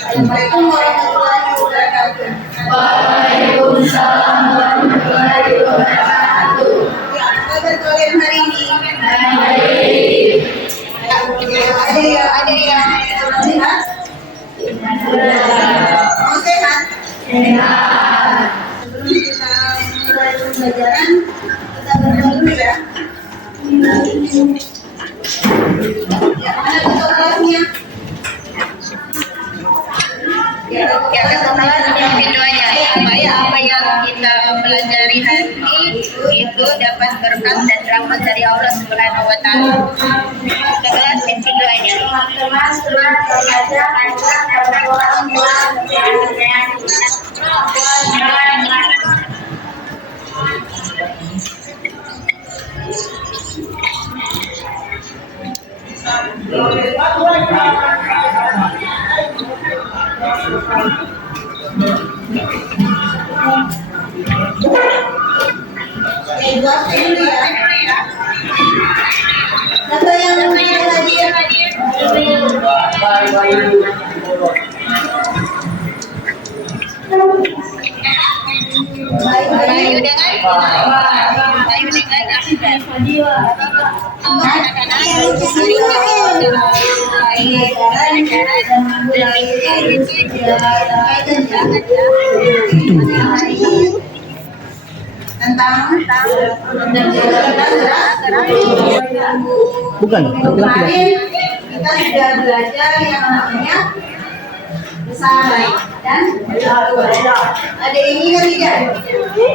Assalamualaikum warahmatullahi wabarakatuh. Waalaikumsalam warahmatullahi wabarakatuh. Ya, apa kabar kalian hari ini? Baik. Ada yang sehat? Mau sehat? Sehat. Sebelum kita mulai pembelajaran, kita berdoa dulu ya. Ya, mana ketua kelasnya? Ya, kebetulan memimpin doanya supaya apa yang kita pelajari hari ini itu dapat berkat dan rahmat dari Allah Subhanahu wa taala. Kebetulan memimpin doanya. Teman-teman selamat belajar karena orang tua Buat dulu ya. Siapa yang hadir? Bayu dengan anak-anak tentang Bukan, kemarin kita sudah belajar yang namanya besaran dan ada yang ingat tidak?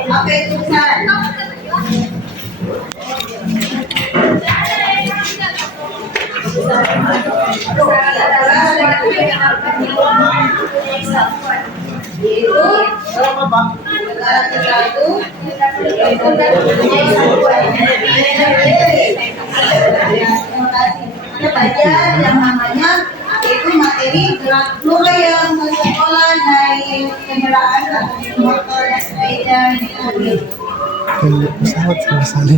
Apa itu besaran? Yaitu negara kesatu kita belajar yang namanya itu materi gerak luar yang sekolah naik kendaraan motor sepeda mobil pesawat misalnya.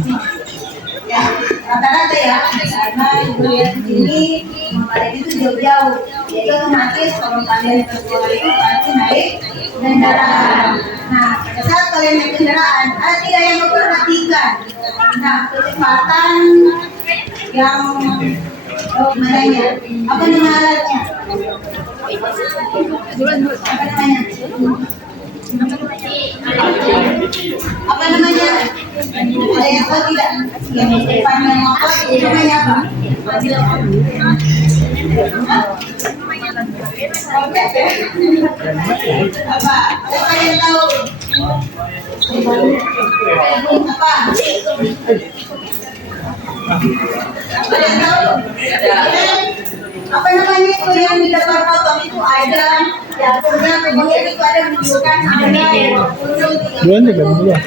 ya rata-rata ya karena ibu lihat di sini kalian itu jauh-jauh jadi otomatis kalau kalian ke sekolah itu pasti naik kendaraan. Nah pada saat kalian naik kendaraan ada tidak yang memperhatikan nah kecepatan yang mananya apa nama alatnya apa namanya apa namanya ada yang tahu tidak yang depan yang apa namanya apa apa siapa yang tahu apa ada yang tahu apa namanya itu yang di depan potong itu ada diaturnya kemudian itu ada menunjukkan ada Dua nih kan dua.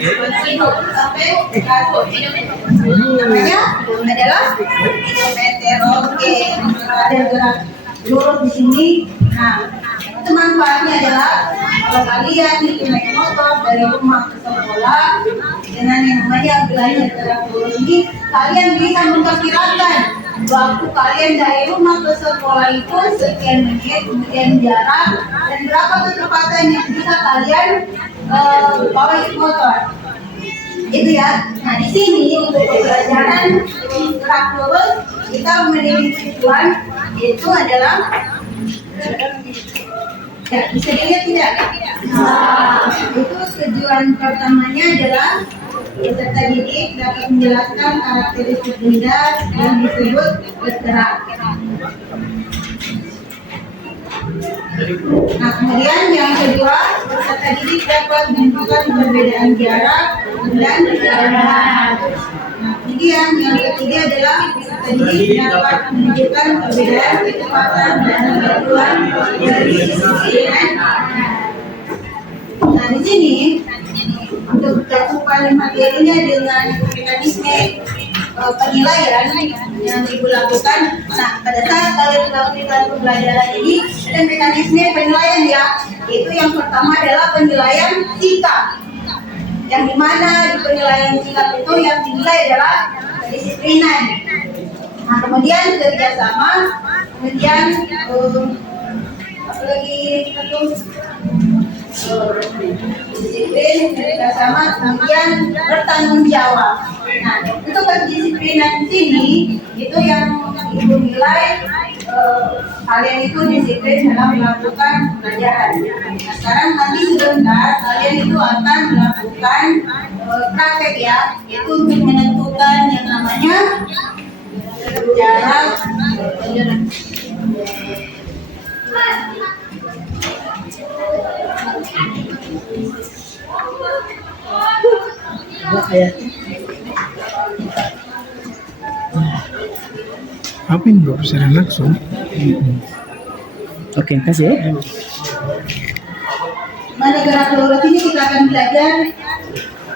sampai 100 namanya adalah meter. Oke, ada gerak lurus di sini. Nah itu manfaatnya adalah kalau kalian itu naik motor dari rumah ke sekolah dengan yang namanya belajar gerak lurus ini kalian bisa memperkirakan waktu kalian dari rumah ke sekolah itu sekian menit, kemudian jarak dan berapa kecepatan yang bisa kalian bawa itu motor. Itu ya. Nah di sini untuk pembelajaran gerak lurus kita memiliki tujuan yaitu adalah ya bisa dilihat tidak? Itu tujuan pertamanya adalah peserta didik dapat menjelaskan karakteristik benda yang disebut bergerak. Nah kemudian yang kedua peserta didik dapat menentukan perbedaan jarak dan kecepatan. Nah kemudian yang ketiga adalah peserta didik dapat menunjukkan perbedaan kecepatan dan kemajuan dari sisi Nah di sini untuk cakupan materinya dengan mekanisme penilaian yang ibu lakukan. Nah pada saat kalian melakukan pembelajaran ini ada mekanisme penilaian ya. Itu yang pertama adalah penilaian sikap. Yang dimana di penilaian sikap itu yang dinilai adalah kedisiplinan. Nah kemudian kerjasama, kemudian apalagi kita tuh disiplin, bersama, kemudian bertanggung jawab. Nah, untuk kedisiplinan sini itu yang ibu nilai kalian itu disiplin dalam melakukan pelajaran. Nah, sekarang nanti sebentar kalian itu akan melakukan praktek ya, itu untuk menentukan yang namanya jarak. Apa yang nggak bisa langsung? Oke, kasih ya. Mana gerak lurus ini kita akan belajar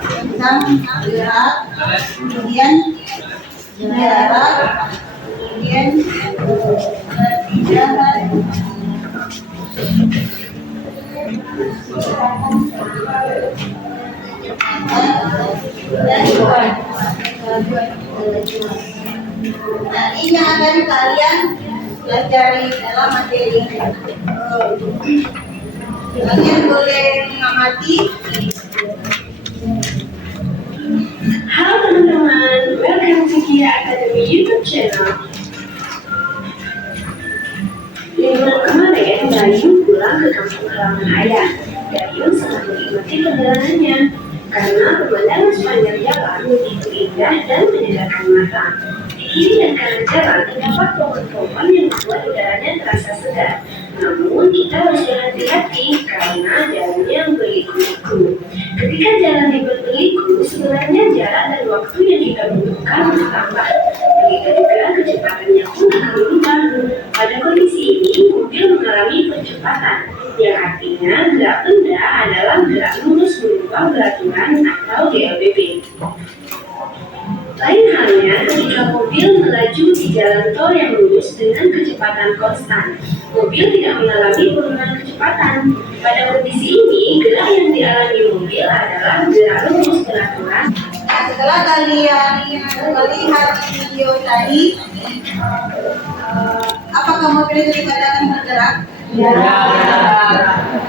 tentang gerak, kemudian jarak, kemudian jarak. Nah, ini yang akan kalian pelajari dalam materi. Kalian boleh mengamati. Halo teman-teman, welcome to Kia Academy YouTube channel. Liburan kemarin, Bayu pulang ke kampung halaman ayah. Bayu sangat menikmati perjalanannya karena pemandangan sepanjang jalan begitu indah dan menyenangkan mata. Di kiri dan kanan jalan terdapat pohon-pohon yang membuat udaranya terasa segar. Namun kita harus berhati-hati karena jalannya berliku-liku. Ketika jalan berliku, sebenarnya jarak dan waktu yang kita butuhkan bertambah. Begitu juga kecepatannya pun akan berubah. Pada kondisi ini, mobil mengalami percepatan, yang artinya gerak rendah adalah gerak lurus berubah beraturan atau GLBB. Lain halnya ketika mobil melaju di jalan tol yang lurus dengan kecepatan konstan. Mobil tidak mengalami penurunan kecepatan. Pada kondisi ini, gerak yang dialami mobil adalah gerak lurus beraturan. Nah, setelah kalian melihat video tadi, apakah mobil itu dikatakan bergerak? Ya.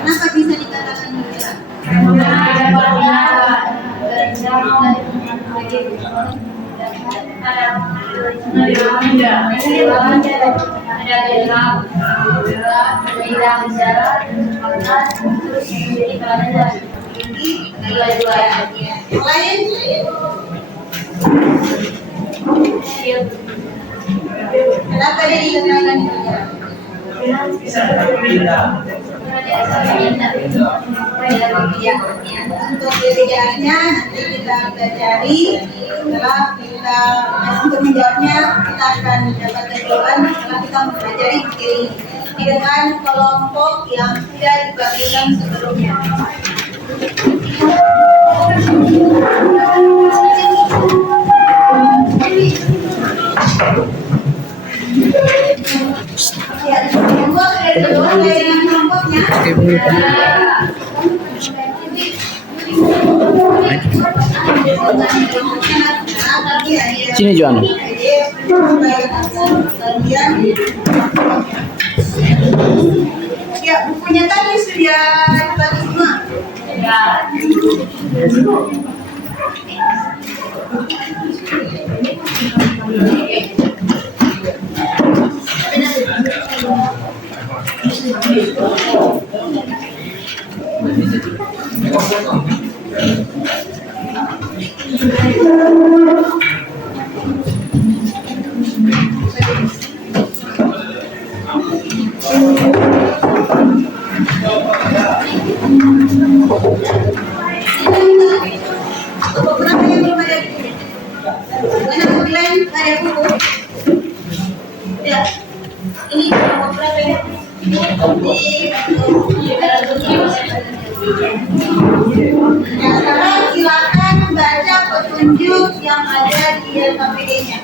Kenapa bisa dikatakan bergerak? Karena kenapa dia dikatakan bergerak? Untuk bedanya nanti kita pelajari. Setelah kita untuk menjawabnya, kita akan mendapatkan jawaban setelah kita mempelajari materi ini dengan kelompok yang sudah dibagikan sebelumnya. Ya, yang buat dari kedua dengan kelompoknya. Sini Joan. Ya, bukunya tadi sudah dibagi semua. Beberapa yang belum ada di sini. Mana buku lain ada buku? Ya, ini beberapa ya. Nah, sekarang silakan baca petunjuk yang ada di LKPD-nya.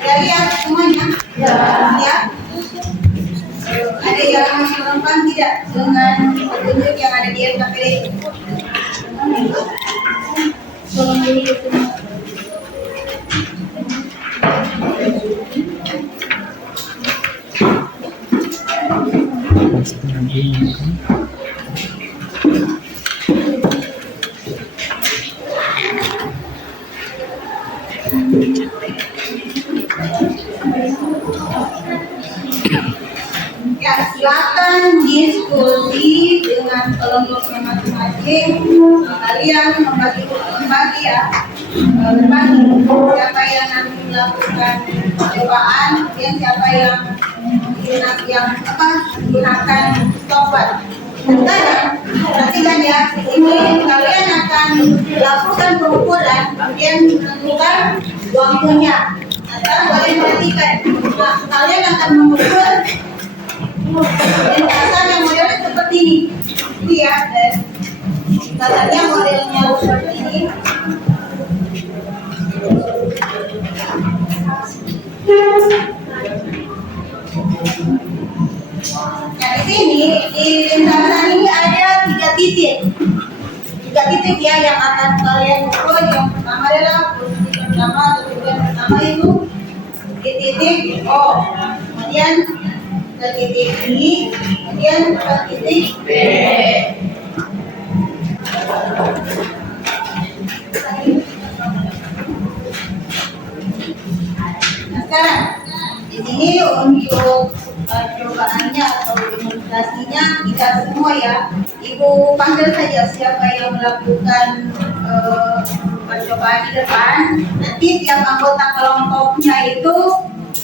Ya, lihat semuanya. Ya. Ada yang relevan tidak dengan petunjuk yang ada di LKPD? Pasti lagi makan. Ya, silakan diskusi dengan kelompoknya masing-masing. Kalian membagi ya, berbagi siapa yang nanti melakukan percobaan, dan siapa yang gunakan stopwatch. Sekarang perhatikan ya, ini kalian akan lakukan pengukuran, kemudian menentukan waktunya. Nah, sekarang kalian perhatikan, nah, kalian akan mengukur dasarnya modelnya seperti ini ya, dan dasarnya modelnya seperti ini. Nah, di sini di lintasan ini ada 3 titik ya yang akan kalian ukur. Yang pertama adalah posisi pertama atau tujuan pertama itu di titik O, kemudian ke titik I, kemudian ke titik B. Nah, sekarang di sini untuk percobaannya atau demonstrasinya tidak semua ya. Ibu panggil saja siapa yang melakukan percobaan di depan. Nanti tiap anggota kelompoknya itu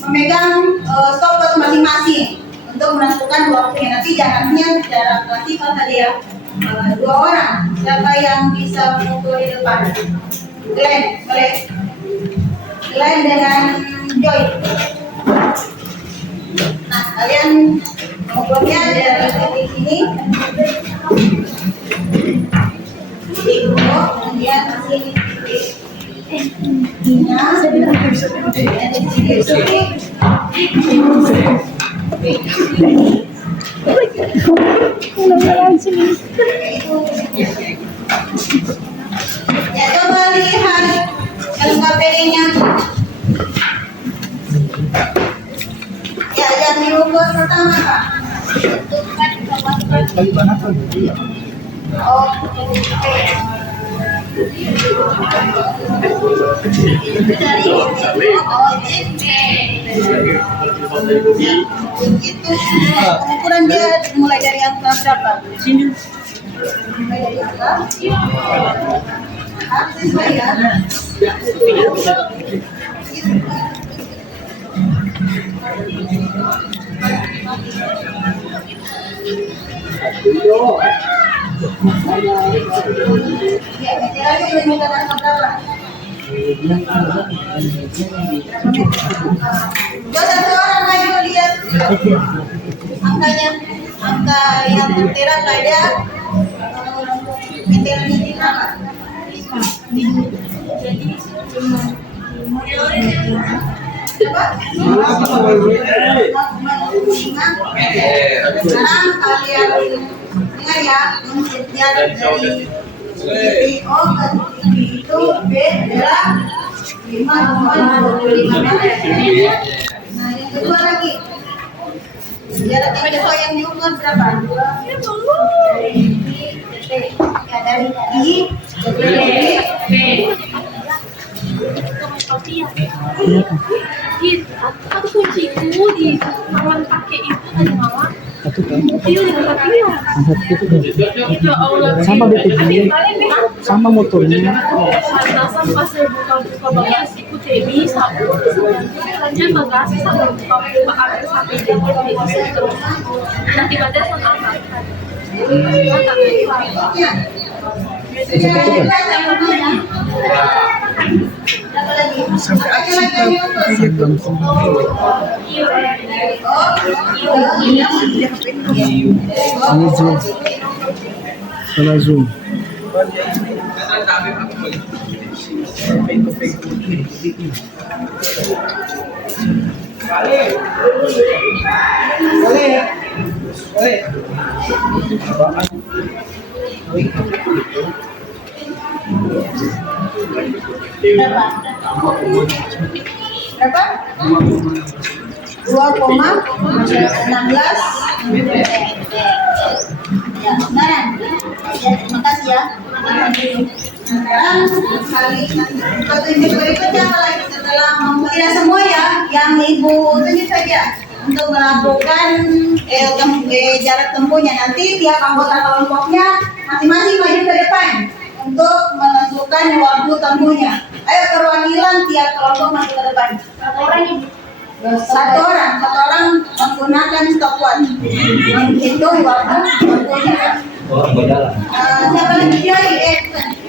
memegang stopwatch masing-masing untuk menentukan waktunya. Nanti jaraknya jarak klasikal tadi ya, 2 orang. Siapa yang bisa mengukur di depan? Glenn, boleh. Glenn dengan Joy. Nah, kalian mengukurnya dari titik ini. Titik O, kemudian ke sini titik I-nya, dan di sini titik ya, coba lihat LKPD-nya. Ya, yang diukur pertama Pak. Oh, dari itu ukuran dia mulai dari angka berapa? Mulai dari angka habis ya. Ya, meterannya menunjukkan angka berapa? Coba seorang maju lihat angkanya, angka yang meteran ada meterannya di mana? Coba. Sekarang kalian dengar ya, konsepnya dari titik O ke titik itu B adalah 5,25 meter. Nah, yang kedua lagi, jarak yang kedua yang diukur berapa? Dari I ke titik B. Aku kunciku di taman pakai itu tadi malam. Iya, dengan pakai itu Allah. Sama BPG, sama motornya. Lantasan pas saya buka bagasi, aku tidak bisa. Lanjut bagasi sampai buka air sampai jadi bisa terus. Nah, tiba-tiba sama apa? Salah zoom. Berapa? Berapa? 2,16 ya, benar. Ya, terima kasih ya. Sekarang kali petunjuk berikutnya lagi setelah tidak semua ya, yang ibu tunjuk saja untuk melakukan jarak tempuhnya. Nanti tiap anggota kelompoknya masing-masing maju ke depan untuk menentukan waktu tempuhnya. Ayo perwakilan tiap kelompok maju ke depan. Satu orang menggunakan stopwatch menghitung waktu tempuhnya. Siapa lagi Joy?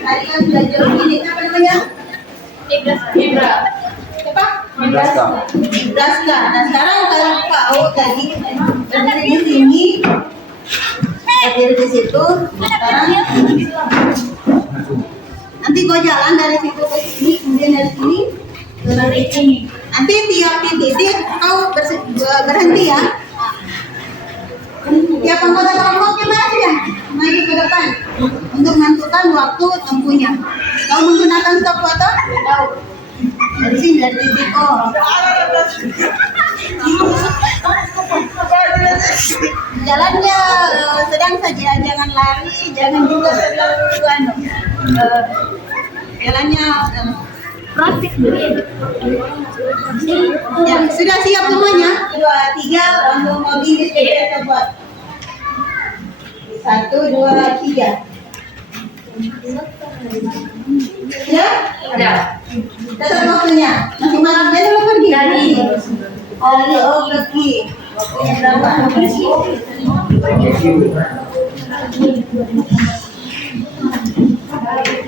Tadi kan sudah Joy ini apa namanya? Ibra. Siapa? Ibraska. Nah sekarang kalau kau tadi berdiri di sini, berdiri di situ. Sekarang nanti kau jalan dari situ ke sini, kemudian dari sini ke sini. Nanti tiap titik kau berhenti ya. Tiap anggota kelompoknya maju ya, maju ke depan untuk menentukan waktu tempuhnya. Kau menggunakan stopwatch? Tahu. Dari sini dari titik O. Jalannya sedang saja, jangan lari, jangan juga terlalu jalannya praktis begini. Ya, sudah siap semuanya? 2, 3, langsung mobil di sepeda buat. 1, 2, 3. Ya? Ya. Tetap waktunya. Masing-masing jadi lo pergi. Dari pergi. Waktunya berapa?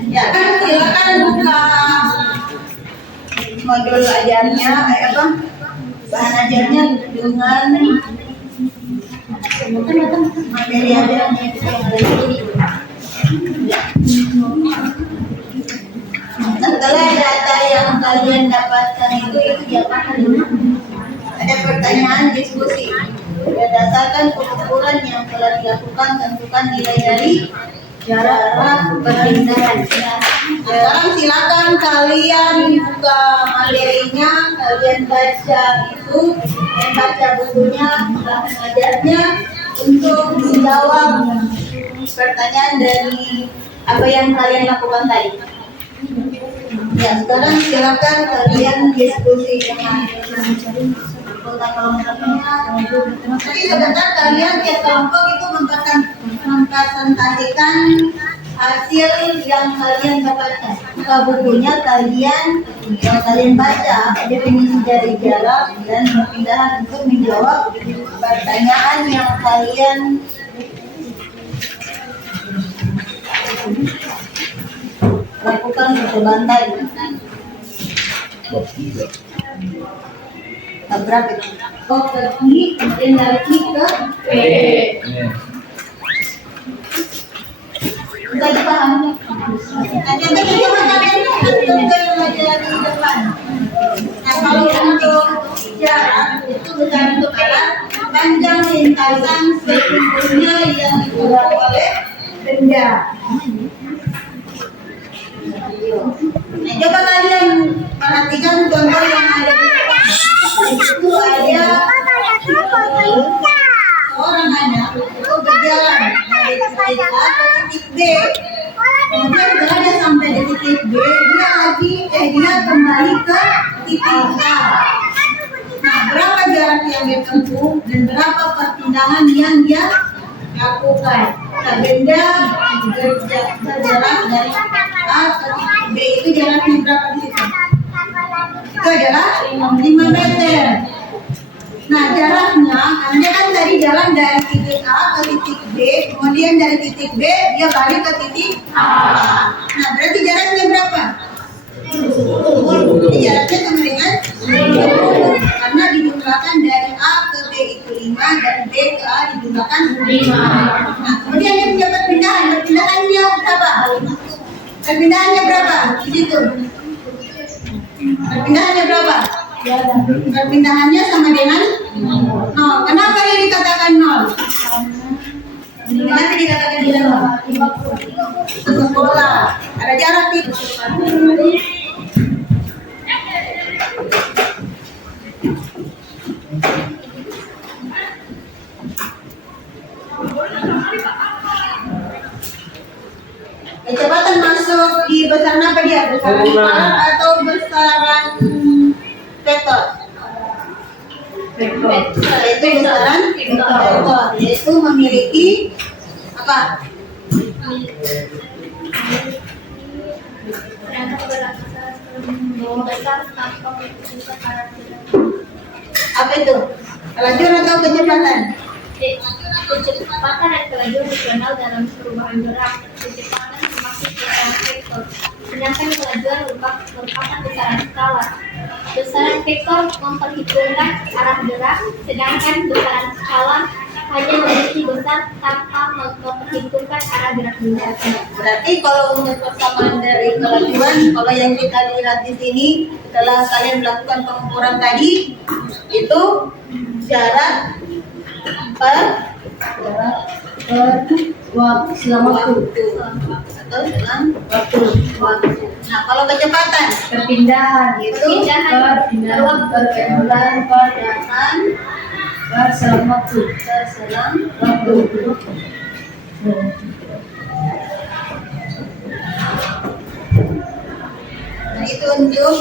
Ya kan silakan buka modul ajarnya, bahan ajarnya dengan materi ajarnya itu yang ada di sini. Setelah data yang kalian dapatkan itu diapakan dulu? Ada pertanyaan diskusi. Berdasarkan pengukuran yang telah dilakukan, tentukan nilai dari jarak perpindahan. Sekarang silakan kalian buka materinya, kalian baca itu, dan baca bukunya, bahan ajarnya untuk menjawab pertanyaan dari apa yang kalian lakukan tadi. Ya, sekarang silakan kalian diskusi dengan anggota kelompoknya. Jadi sebentar kalian tiap kelompok itu mempresentasikan hasil yang kalian dapatkan. Buka bukunya kalian yang kalian baca definisi dari jarak dan perpindahan untuk menjawab pertanyaan yang kalian lakukan percobaan tadi. Berapa itu? Oh, pergi, kemudian lagi ke B. Sudah dipahami? Nanti yang ada di depan. Nah, kalau untuk jarak itu bukan untuk alat, panjang lintasan sekumpulnya yang diukur oleh benda. Nah, coba kalian perhatikan contoh yang ada di depan. Itu ada seorang anak itu berjalan dari titik A ke titik B. Kemudian setelah dia sampai di titik B, dia kembali ke titik A. Nah, berapa jarak yang dia tempuh dan berapa perpindahan yang dia lakukan? Nah, benda berjarak dari A ke titik B itu jaraknya berapa di situ? Itu adalah 5 meter. Nah, jaraknya, Anda kan tadi jalan dari titik A ke titik B, kemudian dari titik B dia balik ke titik A. Nah, berarti jaraknya berapa? Jadi jaraknya sama dengan 10, karena dijumlahkan dari A ke B itu 5, dari B ke A dijumlahkan 5. Nah, kemudian dia punya perpindahannya berapa? Perpindahannya berapa? Di situ. Perpindahannya berapa? Perpindahannya sama dengan 0. Kenapa dia dikatakan 0? Nanti dikatakan di dalam ke sekolah. Ada jarak nih. Kecepatan masuk di besaran apa dia? Besaran polar atau besaran vektor? Vektor. Itu besaran vektor. Yaitu memiliki apa? Apa itu? Kelajuan atau kecepatan? Kecepatan dan kelajuan dikenal dalam perubahan gerak. Kecepatan termasuk besaran vektor, sedangkan kelajuan merupakan besaran skalar. Besaran vektor memperhitungkan arah gerak, sedangkan besaran skalar hanya memiliki besar tanpa memperhitungkan arah gerak benda. Berarti kalau untuk persamaan dari kelajuan, kalau yang kita lihat di sini setelah kalian melakukan pengukuran tadi, itu jarak per waktu selama waktu atau dalam waktu. Nah, kalau kecepatan perpindahan itu perpindahan berselang waktu. Nah, itu untuk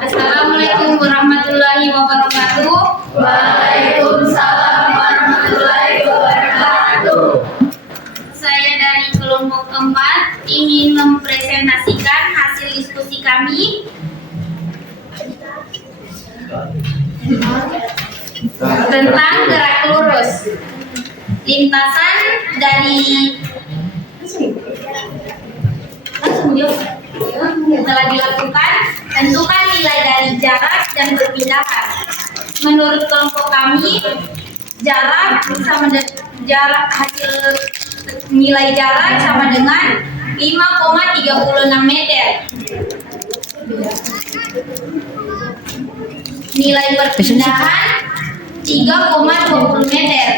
Assalamualaikum warahmatullahi wabarakatuh. Waalaikumsalam warahmatullahi wabarakatuh. Saya dari kelompok keempat ingin mempresentasikan hasil diskusi kami tentang gerak lurus. Lintasan dari telah dilakukan, tentukan nilai dari jarak dan perpindahan. Menurut kelompok kami, jarak hasil nilai jarak sama dengan 5,36 meter. Nilai perpindahan 3,20 meter.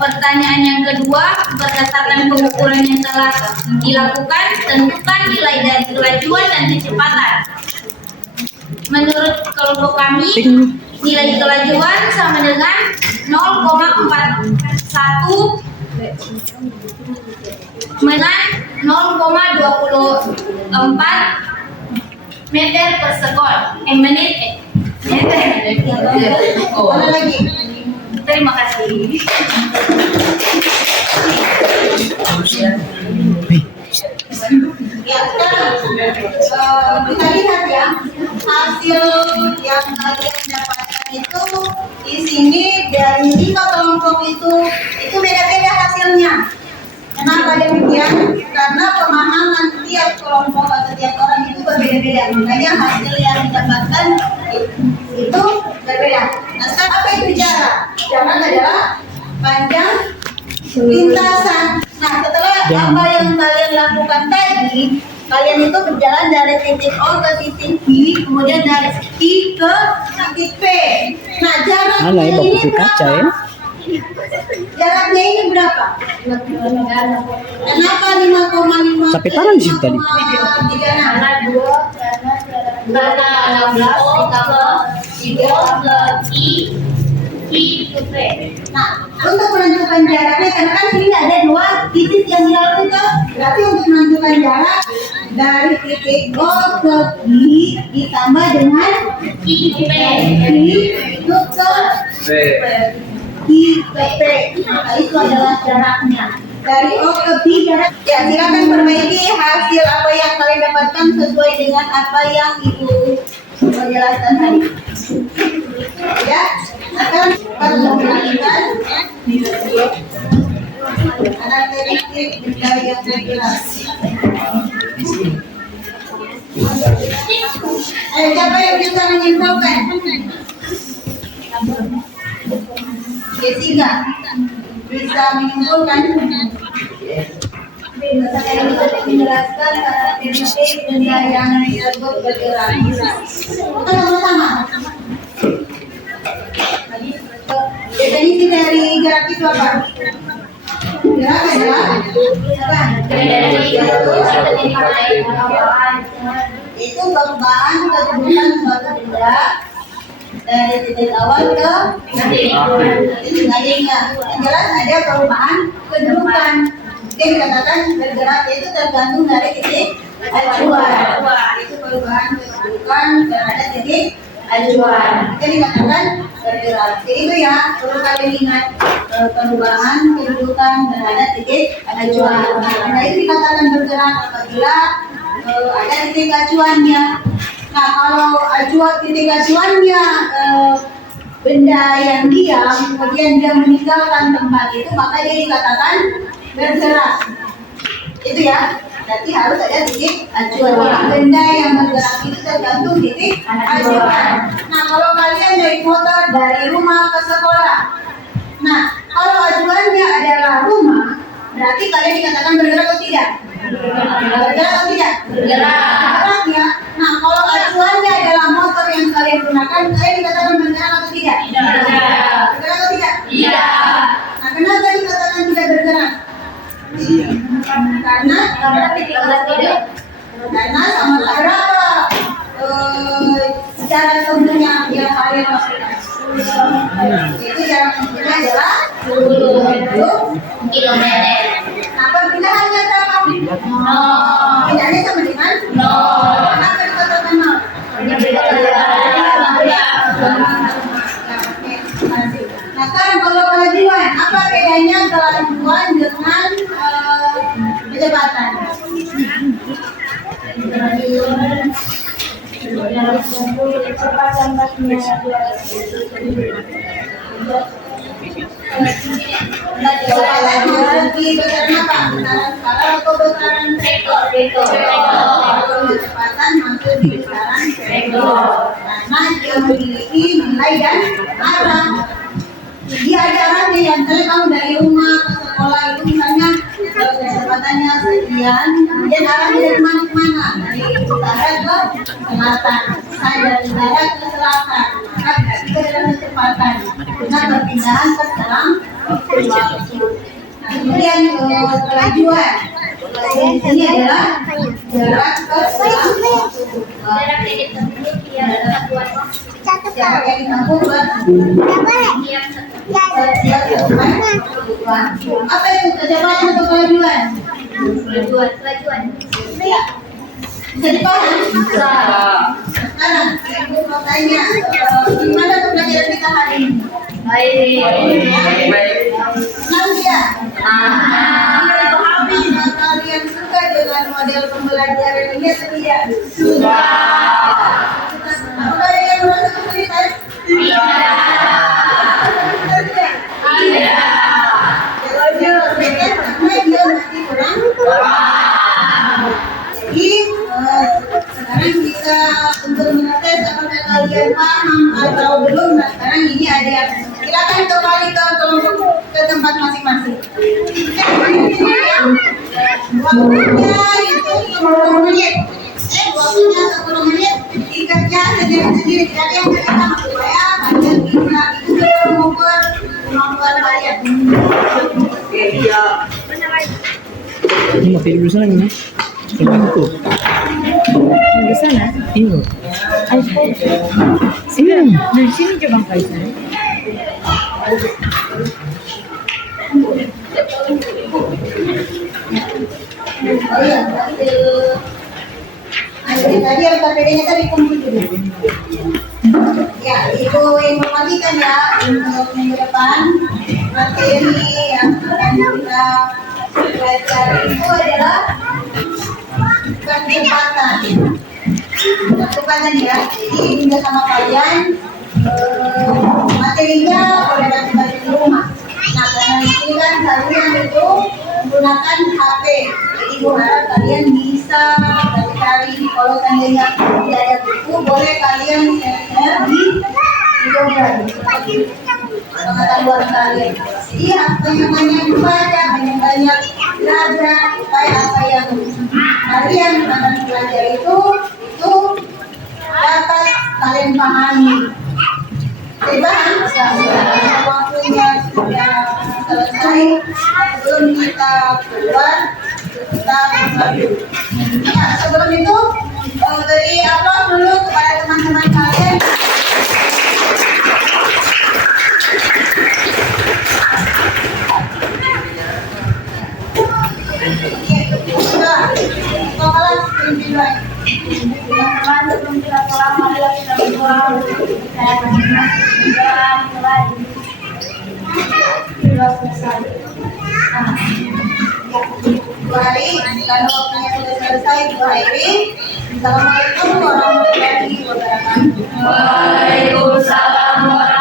Pertanyaan yang kedua, berdasarkan pengukuran yang telah dilakukan, tentukan nilai dari kelajuan dan kecepatan. Menurut kelompok kami, nilai kelajuan sama dengan 0,41 dengan 0,24 meter per sekon. Menit. mana lagi? Terima kasih. Ya, sekarang kita lihat ya hasil yang kalian dapatkan itu di sini dari 5 kelompok itu beda-beda hasilnya. Kenapa demikian? Karena pemahaman tiap kelompok atau tiap orang itu berbeda-beda. Makanya hasil yang didapatkan itu berbeda. Nah, sekarang apa itu jarak? Jarak adalah panjang lintasan. Nah, setelah apa yang kalian lakukan tadi, kalian itu berjalan dari titik O ke titik B, kemudian dari I ke titik P. Nah, jaraknya ini berapa? Jaraknya ini berapa? Kenapa 5,5? Sampai parah di situ tadi. Karena 16 I ke P. Nah, untuk menentukan jaraknya, karena kan sini ada 2 titik yang dilakukan, berarti untuk menentukan jarak dari titik O ke B ditambah dengan I ke P. itu ke I ke P. Maka itu adalah jaraknya. Dari O ke B jarak. Ya, silakan perbaiki hasil apa yang kalian dapatkan sesuai dengan apa yang Ibu menjelaskan tadi. Ya, akan melakukan karakteristik benda yang bergerak. Siapa yang bisa menyimpulkan? Jessica bisa menyimpulkan. Saya bisa menjelaskan karakteristik benda yang tersebut bergerak. Kita sama-sama. Beda definisi dari gerak itu apa? Gerak adalah apa? Itu perubahan kedudukan suatu benda dari titik awal ke titik akhirnya. Yang jelas ada perubahan kedudukan. Yang dikatakan bergerak itu tergantung dari titik acuan. Itu perubahan kedudukan terhadap titik acuan. Itu dikatakan bergerak. Jadi itu ya perlu kalian ingat perubahan kedudukan terhadap titik acuan. Nah itu dikatakan bergerak apabila ada titik acuannya. Nah kalau titik acuannya benda yang diam, kemudian dia meninggalkan tempat itu, maka dia dikatakan bergerak. Itu ya, berarti harus ada titik acuan. Benda yang bergerak itu tergantung titik acuan. Nah kalau kalian naik motor dari rumah ke sekolah, nah kalau acuannya adalah rumah, berarti kalian dikatakan bergerak atau tidak? Bergerak atau tidak? Bergerak ya. Nah kalau acuannya adalah motor yang kalian gunakan, kalian dikatakan bergerak atau tidak? Bergerak atau tidak? Nah kenapa dikatakan tidak bergerak? Karena sama berapa jarak tempuhnya yang kalian lakukan. Itu jarak tempuhnya adalah 20 km. Nah perpindahannya berapa? Pindahnya sama dengan 0. Kenapa dikatakan 0? Nah kan kalau kemajuan, apa bedanya kemajuan dengan kecepatan? Kecepatan di butaran apa? Butaran sekarang atau butaran trektor? Kecepatan masuk di butaran trektor karena dia memiliki nilai dan arah. Dia ada arahnya yang misalnya kamu dari rumah ke sekolah itu misalnya kecepatannya sekian, kemudian arahnya dari mana ke mana? Dari utara ke selatan, dari barat ke selatan, maka berarti itu adalah kecepatan. Nah perpindahan ke dalam waktu. Nah kemudian kelajuan. Ini adalah jarak ke dalam waktu. Jarak yang ditempuh apa itu kecepatan atau kelajuan? Kelajuan. Ya. Bisa dipaham? Bisa. Sekarang ibu mau tanya, gimana pembelajaran kita hari ini? Baik. Senang tidak? Kalian suka dengan model pembelajaran ini atau tidak? Suka. Apa yang merasa kesulitan? Tidak. Jadi sekarang kita untuk mengetes apakah kalian paham atau belum. Nah sekarang ini ada, silakan kembali ke tempat masing-masing. Waktunya itu 10 menit. Waktunya 10 menit. Dikerja sendiri-sendiri. Tidak ada yang cerita supaya kalian bisa mengukur kemampuan kalian. Ini mau tidur di sana gimana? Itu. Di sana? Iya. Sini. Di sini coba Faisal. Oh iya, tadi yang KPD-nya tadi kumpul dulu. Ya, itu informasikan ya untuk minggu depan materi yang akan kita pelajari itu adalah kecepatan ya. Jadi minta sama kalian materinya boleh bagi di rumah. Nah karena ini kan kalian itu menggunakan HP, jadi gue harap kalian bisa cari kalau seandainya tidak ada buku boleh kalian share di Google pengetahuan kalian. Jadi apa yang banyak dibaca, banyak belajar supaya apa yang kalian akan belajar itu dapat kalian pahami. Waktunya Baik, sebelum kita keluar, kita berdoa. Ya, sebelum itu beri aplaus dulu kepada teman-teman kalian. Mari, kalau waktunya sudah selesai, berakhiri. Assalamualaikum warahmatullahi wabarakatuh. Waalaikumsalam warahmatullahi